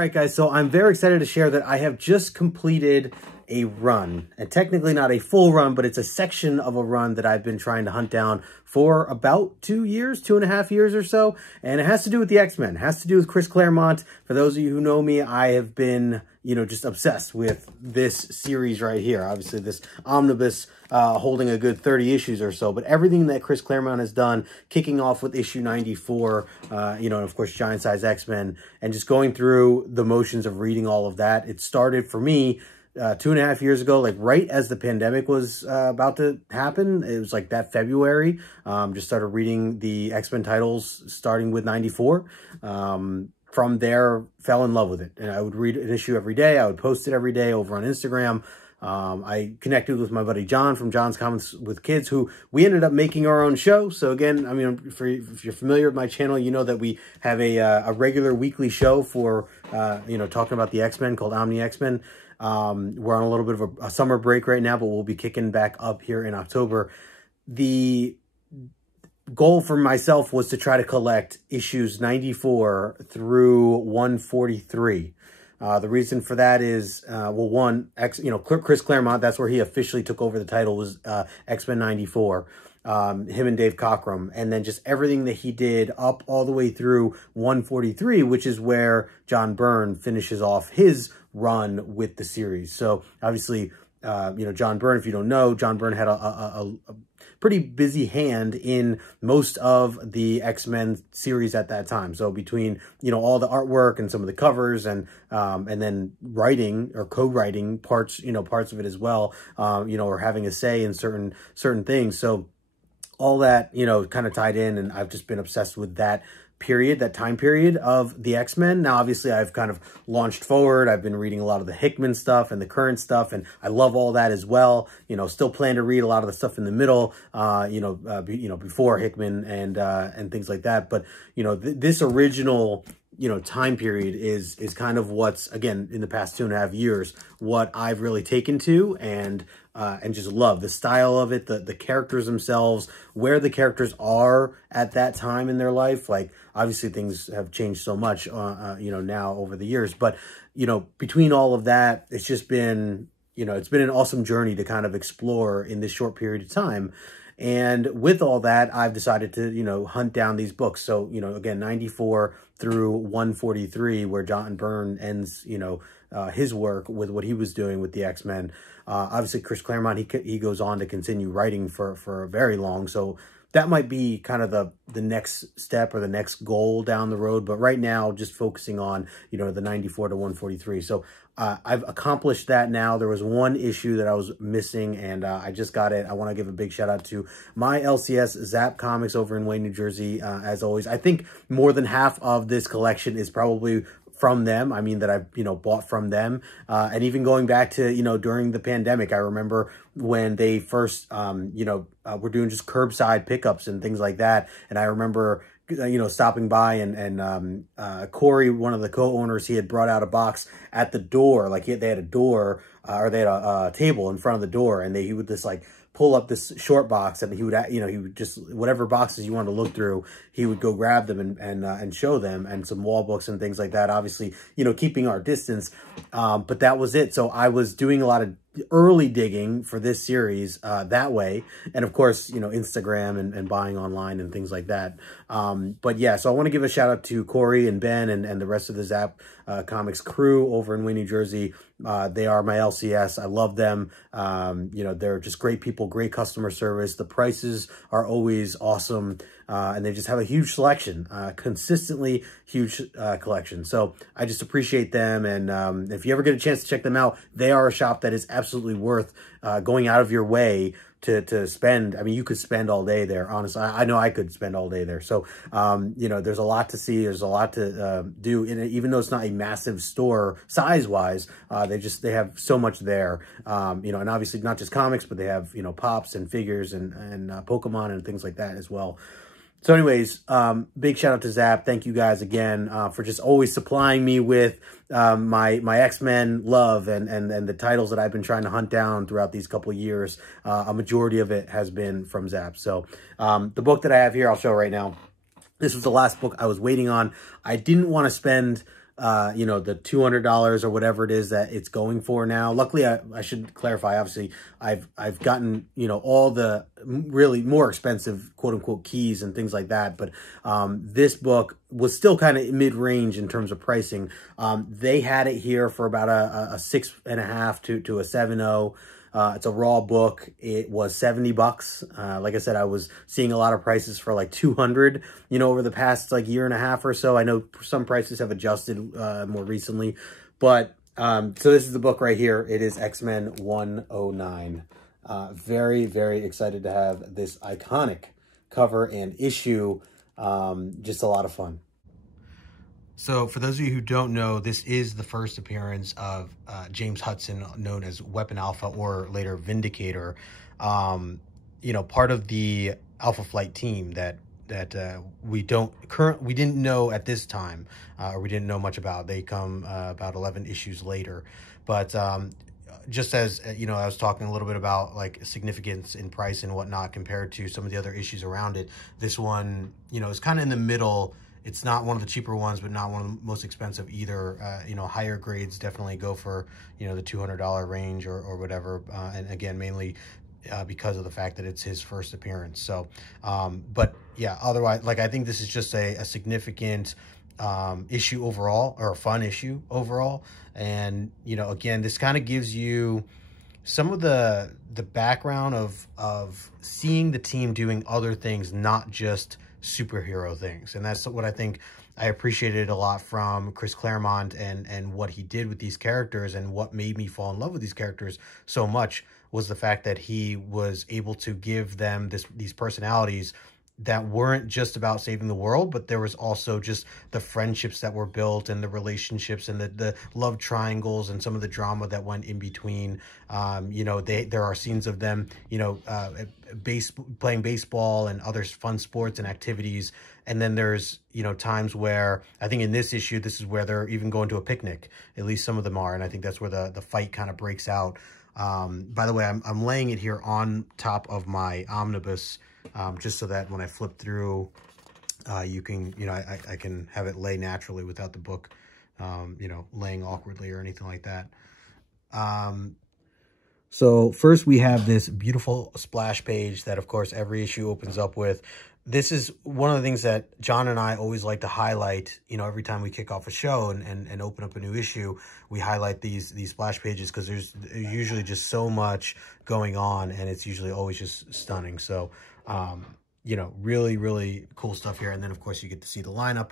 right, guys, so I'm very excited to share that I have just completed a run, and technically not a full run, but it's a section of a run that I've been trying to hunt down for about 2 years, 2.5 years or so, and it has to do with the X-Men. It has to do with Chris Claremont. For those of you who know me, I have been, just obsessed with this series right here. Obviously, this omnibus holding a good 30 issues or so, but everything that Chris Claremont has done, kicking off with issue 94, and of course, Giant Size X-Men, and just going through the motions of reading all of that. It started for me 2.5 years ago, like right as the pandemic was about to happen. It was like that February. Just started reading the X-Men titles starting with 94. From there, fell in love with it. And I would read an issue every day. I would post it every day over on Instagram. I connected with my buddy John from John's Comics with Kids, who we ended up making our own show. So again, I mean, if you're familiar with my channel, you know that we have a regular weekly show for, talking about the X-Men called Omni X-Men. We're on a little bit of a summer break right now, but we'll be kicking back up here in October. The goal for myself was to try to collect issues 94 through 143. The reason for that is, Chris Claremont, that's where he officially took over the title, was X-Men 94. Him and Dave Cockrum, and then just everything that he did up all the way through 143, which is where John Byrne finishes off his run with the series. So obviously, John Byrne, if you don't know, John Byrne had a pretty busy hand in most of the X-Men series at that time. So between, all the artwork and some of the covers and then writing or co-writing parts, parts of it as well, or having a say in certain things. So all that, kind of tied in, and I've just been obsessed with that time period of the X-Men. Now, obviously, I've kind of launched forward. I've been reading a lot of the Hickman stuff and the current stuff, and I love all that as well. Still plan to read a lot of the stuff in the middle, before Hickman and things like that. But, this original time period is kind of what's, again, in the past 2.5 years, what I've really taken to and just love the style of it, the characters themselves, where the characters are at that time in their life. Like, obviously things have changed so much, now over the years, but, between all of that, it's just been, it's been an awesome journey to kind of explore in this short period of time. And with all that, I've decided to, hunt down these books. So, again, 94 through 143, where John Byrne ends, his work with what he was doing with the X-Men. Obviously, Chris Claremont, he goes on to continue writing for very long. So that might be kind of the next step or the next goal down the road. But right now, just focusing on, the 94 to 143. So I've accomplished that now. There was one issue that I was missing, and I just got it. I want to give a big shout out to my LCS, ZAPP Comics over in Wayne, New Jersey. As always, I think more than half of this collection is probably from them. I mean, that I've, bought from them. And even going back to, during the pandemic, I remember when they first, were doing just curbside pickups and things like that. And I remember, stopping by and Corey, one of the co-owners, he had brought out a box at the door. Like they had a door, or they had a table in front of the door, and he would just like pull up this short box, and he would, he would just, whatever boxes you wanted to look through, he would go grab them and show them, and some wall books and things like that, obviously, keeping our distance. But that was it. So I was doing a lot of early digging for this series that way, and of course, Instagram and buying online and things like that. But yeah, so I want to give a shout out to Corey and Ben and the rest of the ZAPP Comics crew over in Wayne, New Jersey. They are my LCS. I love them. They're just great people, great customer service. The prices are always awesome. And they just have a huge selection, consistently huge collection. So I just appreciate them. And if you ever get a chance to check them out, they are a shop that is absolutely worth going out of your way to spend. I mean, you could spend all day there, honestly. I know I could spend all day there. So, there's a lot to see. There's a lot to do. And even though it's not a massive store size-wise, they have so much there. And obviously not just comics, but they have, pops and figures and Pokemon and things like that as well. So anyways, big shout out to ZAPP. Thank you guys again for just always supplying me with my X-Men love and the titles that I've been trying to hunt down throughout these couple of years. A majority of it has been from ZAPP. So the book that I have here, I'll show right now. This was the last book I was waiting on. I didn't want to spend you know, the $200 or whatever it is that it's going for now. Luckily, I should clarify, obviously, I've gotten, you know, all the really more expensive quote unquote keys and things like that. But this book was still kind of mid-range in terms of pricing. They had it here for about a 6.5 to a 7.0. It's a raw book. It was $70. Like I said, I was seeing a lot of prices for like 200, you know, over the past like year and a half or so. I know some prices have adjusted more recently, but so this is the book right here. It is X-Men 109. Very, very excited to have this iconic cover and issue. Just a lot of fun. So for those of you who don't know, this is the first appearance of James Hudson, known as Weapon Alpha or later Vindicator. You know, part of the Alpha Flight team that we didn't know at this time, or we didn't know much about. They come about 11 issues later. But just as, you know, I was talking a little bit about like significance in price and whatnot compared to some of the other issues around it. This one, you know, is kind of in the middle. It's not one of the cheaper ones, but not one of the most expensive either. You know, higher grades definitely go for, you know, the $200 range or whatever. And again, mainly because of the fact that it's his first appearance. So, but yeah, otherwise, like, I think this is just a significant issue overall, or a fun issue overall. And, you know, again, this kind of gives you some of the background of seeing the team doing other things, not just superhero things. And that's what I think I appreciated a lot from Chris Claremont and what he did with these characters, and what made me fall in love with these characters so much was the fact that he was able to give them these personalities that weren't just about saving the world, but there was also just the friendships that were built and the relationships and the love triangles and some of the drama that went in between. You know, there are scenes of them, you know, playing baseball and other fun sports and activities. And then there's, you know, times where I think in this issue, this is where they're even going to a picnic. At least some of them are. And I think that's where the fight kind of breaks out. By the way, I'm laying it here on top of my omnibus, just so that when I flip through, you can, you know, I can have it lay naturally without the book, you know, laying awkwardly or anything like that. So first we have this beautiful splash page that, of course, every issue opens up with. This is one of the things that John and I always like to highlight, you know, every time we kick off a show and open up a new issue, we highlight these splash pages because there's usually just so much going on, and it's usually always just stunning. So, you know, really, really cool stuff here. And then, of course, you get to see the lineup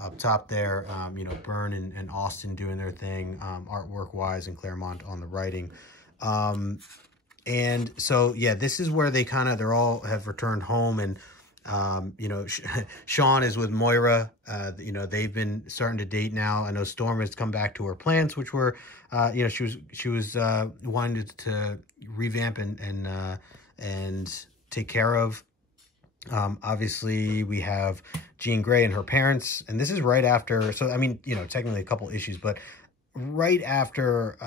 up top there, you know, Byrne and Austin doing their thing, artwork-wise, and Claremont on the writing. And so, yeah, this is where they're all have returned home, and you know, Sean is with Moira. You know, they've been starting to date now. I know Storm has come back to her plans, which were, you know, she was wanting to revamp and take care of. Obviously, we have Jean Grey and her parents, and this is right after. So, I mean, you know, technically a couple issues, but right after,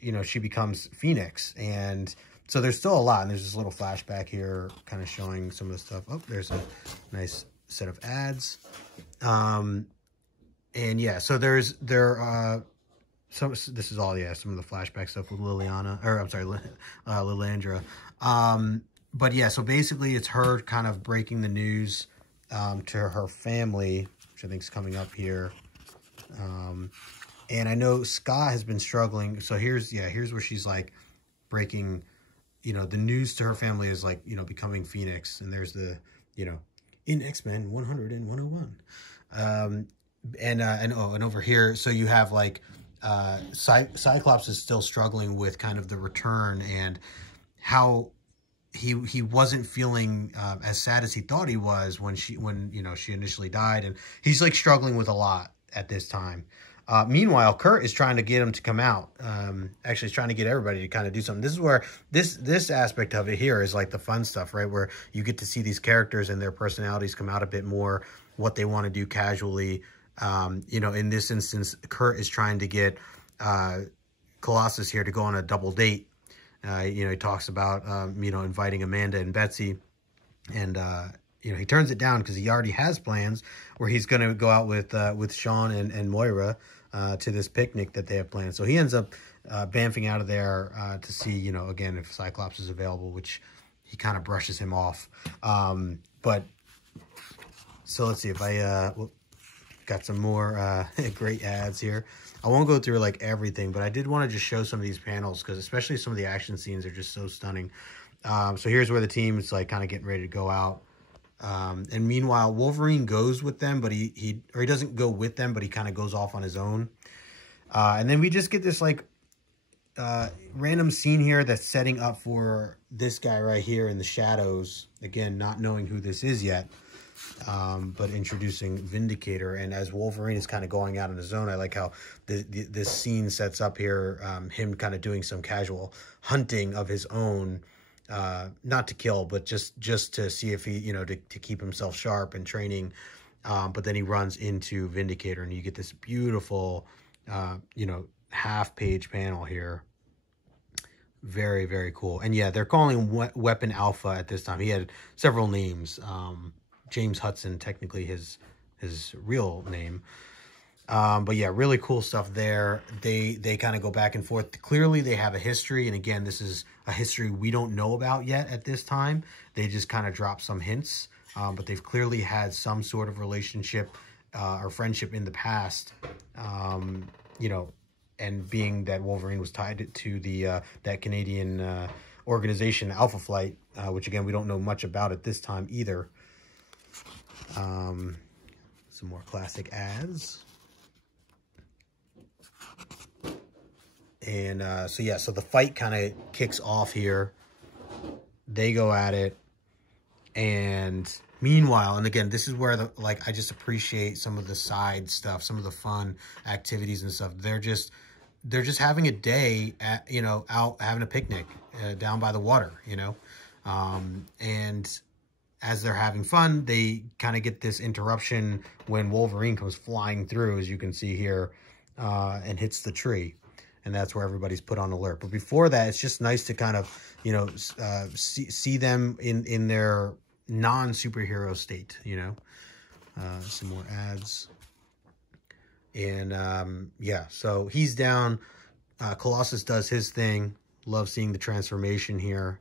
you know, she becomes Phoenix, and so there's still a lot, and there's this little flashback here kind of showing some of the stuff. Oh, there's a nice set of ads. And yeah, so this is all, yeah, some of the flashback stuff with Liliana, or I'm sorry, Lilandra. But yeah, so basically it's her kind of breaking the news to her family, which I think is coming up here. And I know Scott has been struggling. So here's where she's like breaking, you know, the news to her family is like, you know, becoming Phoenix. And there's the, you know, in X-Men 100 and 101. And over here, so you have like Cyclops is still struggling with kind of the return and how he wasn't feeling as sad as he thought he was when you know, she initially died, and he's like struggling with a lot at this time. Meanwhile, Kurt is trying to get him to come out. Actually, he's trying to get everybody to kind of do something. This is where this aspect of it here is like the fun stuff, right? Where you get to see these characters and their personalities come out a bit more, what they want to do casually. You know, in this instance, Kurt is trying to get Colossus here to go on a double date. You know, he talks about, you know, inviting Amanda and Betsy, and, you know, he turns it down because he already has plans where he's going to go out with Sean and Moira. to this picnic that they have planned. So he ends up bamfing out of there to see, you know, again, if Cyclops is available, which he kind of brushes him off. But so let's see if I got some more great ads here. I won't go through like everything, but I did want to just show some of these panels because especially some of the action scenes are just so stunning. So here's where the team is like kind of getting ready to go out. And meanwhile, Wolverine goes with them, but he doesn't go with them, but he kind of goes off on his own. And then we just get this like random scene here that's setting up for this guy right here in the shadows. Again, not knowing who this is yet, but introducing Vindicator. And as Wolverine is kind of going out on his own, I like how this scene sets up here, him kind of doing some casual hunting of his own, not to kill, but just to see if he, you know, to keep himself sharp and training. But then he runs into Vindicator and you get this beautiful, you know, half-page panel here. Very, very cool. And yeah, they're calling him Weapon Alpha at this time. He had several names. James Hudson, technically his real name. But yeah, really cool stuff there. They kind of go back and forth. Clearly they have a history. And again, this is a history we don't know about yet at this time. They just kind of drop some hints. But they've clearly had some sort of relationship or friendship in the past. You know, and being that Wolverine was tied to the that Canadian organization, Alpha Flight, which again, we don't know much about at this time either. Some more classic ads. And so yeah, so the fight kind of kicks off here. They go at it. And meanwhile, and again, this is where the, like, I just appreciate some of the side stuff, some of the fun activities and stuff. They're just having a day at, you know, out having a picnic down by the water, you know. And as they're having fun, they kind of get this interruption when Wolverine comes flying through, as you can see here, and hits the tree. And that's where everybody's put on alert. But before that, it's just nice to kind of, you know, see them in their non-superhero state, you know. Some more ads. And yeah, so he's down. Colossus does his thing. Love seeing the transformation here.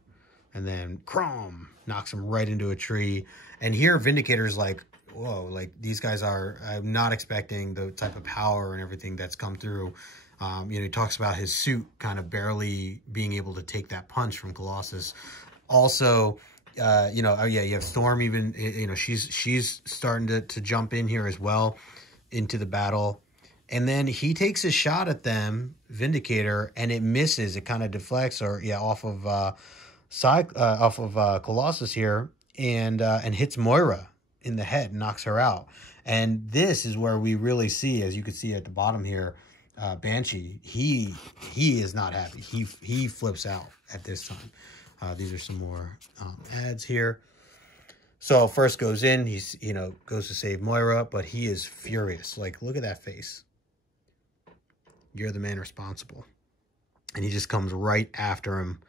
And then Crom knocks him right into a tree. And here Vindicator's like, whoa, like these guys are, I'm not expecting the type of power and everything that's come through. You know, he talks about his suit kind of barely being able to take that punch from Colossus. Also, you know, oh yeah, you have Storm even, you know, she's starting to jump in here as well into the battle. And then he takes a shot at them, Vindicator, and it misses. It kind of deflects, or yeah, off of Colossus here, and hits Moira in the head, knocks her out. And this is where we really see, as you can see at the bottom here, Banshee. He is not happy. He flips out at this time. These are some more ads here. So first goes in, he's, you know, goes to save Moira, but he is furious. Like, look at that face. You're the man responsible. And he just comes right after him.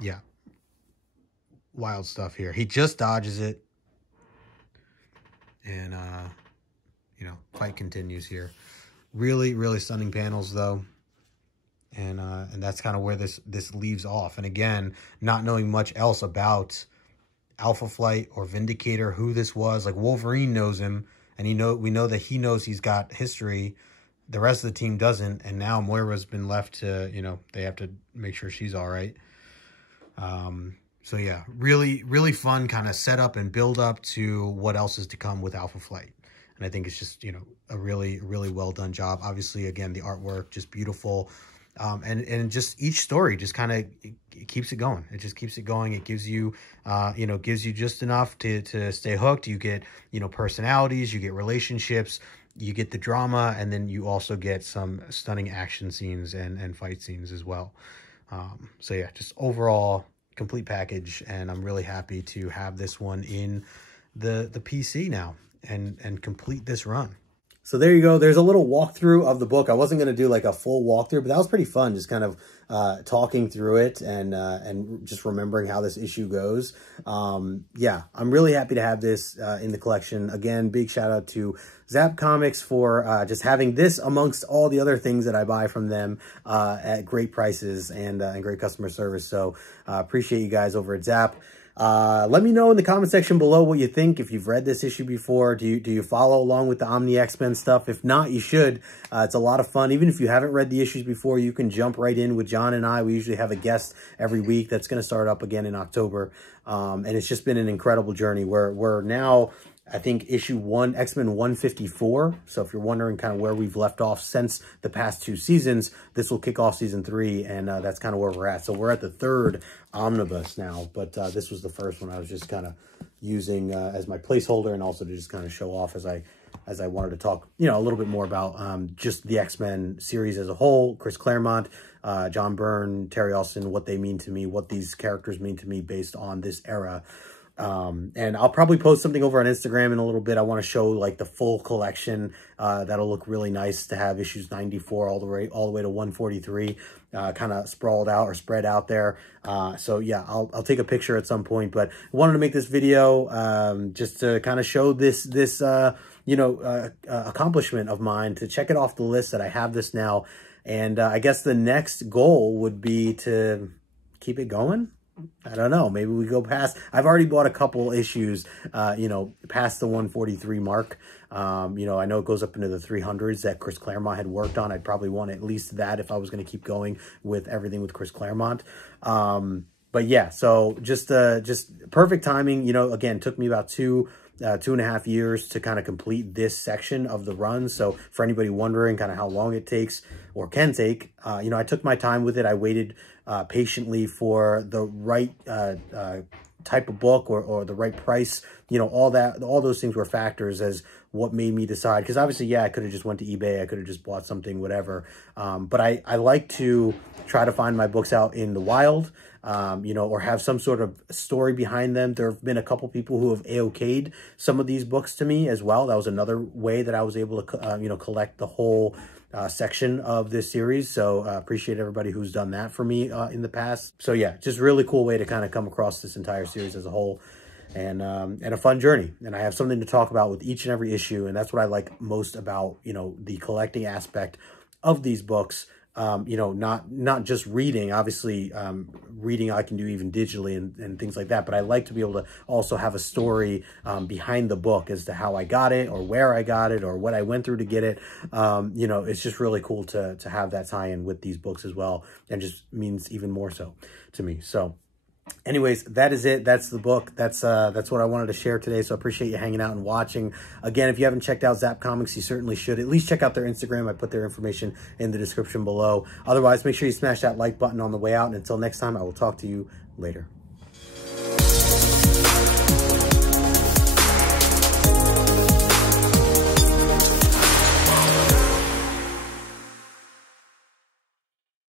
Yeah. Wild stuff here. He just dodges it. And, you know, fight continues here. Really, really stunning panels, though. And that's kind of where this leaves off. And again, not knowing much else about Alpha Flight or Vindicator, who this was. Like, Wolverine knows him, and we know that he knows he's got history. The rest of the team doesn't, and now Moira's been left to, you know, they have to make sure she's all right. So yeah, really, really fun kind of setup and build up to what else is to come with Alpha Flight. And I think it's just, you know, a really, really well done job. Obviously, again, the artwork, just beautiful. And just each story just kind of it keeps it going. It just keeps it going. It gives you, you know, gives you just enough to stay hooked. You get, you know, personalities, you get relationships, you get the drama, and then you also get some stunning action scenes and fight scenes as well. So yeah, just overall complete package, and I'm really happy to have this one in the PC now and complete this run. So there you go. There's a little walkthrough of the book. I wasn't going to do like a full walkthrough, but that was pretty fun. Just kind of talking through it and just remembering how this issue goes. Yeah, I'm really happy to have this in the collection. Again, big shout out to ZAPP Comics for just having this amongst all the other things that I buy from them at great prices and great customer service. So appreciate you guys over at ZAPP. Let me know in the comment section below what you think. If you've read this issue before, do you follow along with the Omni X-Men stuff? If not, you should. It's a lot of fun. Even if you haven't read the issues before, you can jump right in with John and I. We usually have a guest every week. That's going to start up again in October. And it's just been an incredible journey. We're now, I think, issue 1, X-Men 154. So if you're wondering kind of where we've left off since the past 2 seasons, this will kick off season 3, and that's kind of where we're at. So we're at the 3rd omnibus now, but this was the first one I was just kind of using as my placeholder, and also to just kind of show off as I wanted to talk, you know, a little bit more about just the X-Men series as a whole, Chris Claremont, John Byrne, Terry Austin, what they mean to me, what these characters mean to me based on this era. And I'll probably post something over on Instagram in a little bit. I want to show like the full collection. That'll look really nice to have issues 94 all the way to 143, kind of sprawled out or spread out there. So yeah, I'll take a picture at some point, but I wanted to make this video, just to kind of show this, you know, accomplishment of mine, to check it off the list that I have this now. And, I guess the next goal would be to keep it going. I don't know. Maybe we go past. I've already bought a couple issues, you know, past the 143 mark. You know, I know it goes up into the 300s that Chris Claremont had worked on. I'd probably want at least that if I was going to keep going with everything with Chris Claremont. But yeah, so just perfect timing. You know, again, took me about 2.5 years to kind of complete this section of the run. So for anybody wondering kind of how long it takes or can take, you know, I took my time with it. I waited patiently for the right type of book or the right price. You know, all those things were factors as what made me decide. Because obviously, yeah, I could have just went to eBay. I could have just bought something, whatever. But I like to try to find my books out in the wild. You know, or have some sort of story behind them. There have been a couple people who have AOK'd some of these books to me as well. That was another way that I was able to, you know, collect the whole section of this series. So appreciate everybody who's done that for me in the past. So yeah, just really cool way to kind of come across this entire series as a whole. And a fun journey. And I have something to talk about with each and every issue. And that's what I like most about, you know, the collecting aspect of these books. You know, not just reading. Obviously, reading I can do even digitally and things like that. But I like to be able to also have a story behind the book as to how I got it or where I got it or what I went through to get it. You know, it's just really cool to have that tie-in with these books as well, and just means even more so to me. So anyways, that is it. That's the book. That's what I wanted to share today. So I appreciate you hanging out and watching. Again, if you haven't checked out ZAPP Comics, you certainly should. At least check out their Instagram. I put their information in the description below. Otherwise, make sure you smash that like button on the way out. And until next time, I will talk to you later.